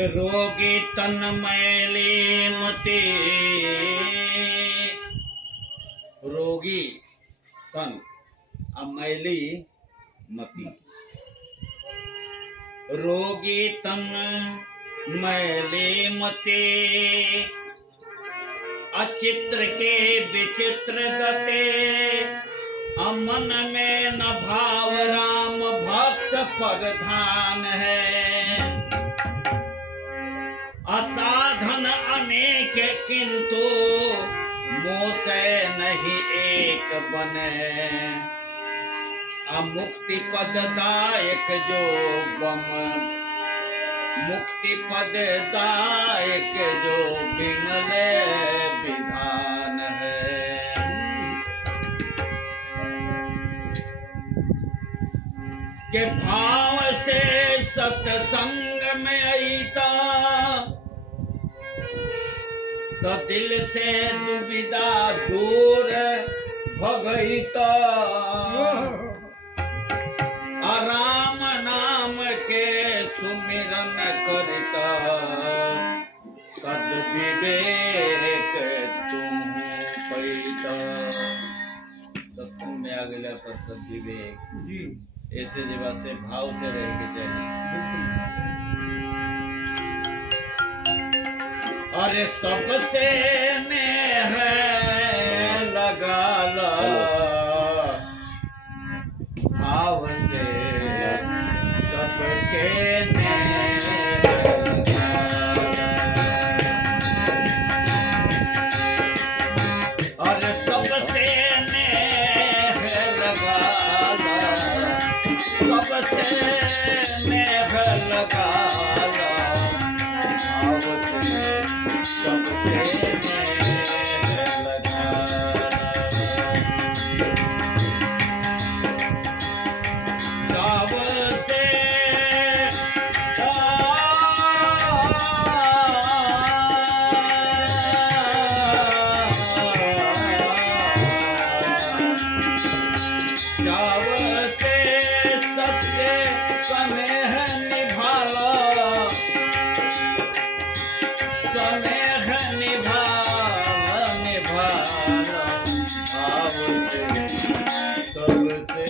के रोगी तन मैली मति, रोगी तन मैली मति, रोगी तन मैली मति, अचित्र के विचित्र गते, अमन में न भाव राम भक्त प्रधान है। असाधन अनेक किंतु मोह से नहीं एक बने, अमुक्ति पददायक जो बम, मुक्ति पददायक जो विमल विधान है। के भाव से सत्संग में अईता, तो दिल से दुविधा दूर भगईता। राम नाम के सुमिरन करता, सद विवेक तुम पैता। सत्संग में आ गया पर सद विवेक जी, ऐसे जगह से भाव से रह के चाहिए। अरे सबसे नेह लगा ला, भाव से सबके नेह लगा। अरे सबसे नेह लगा ला, सबसे नेह लगा ला, भाव से सबसे नेह लगा ला। भाव से भाव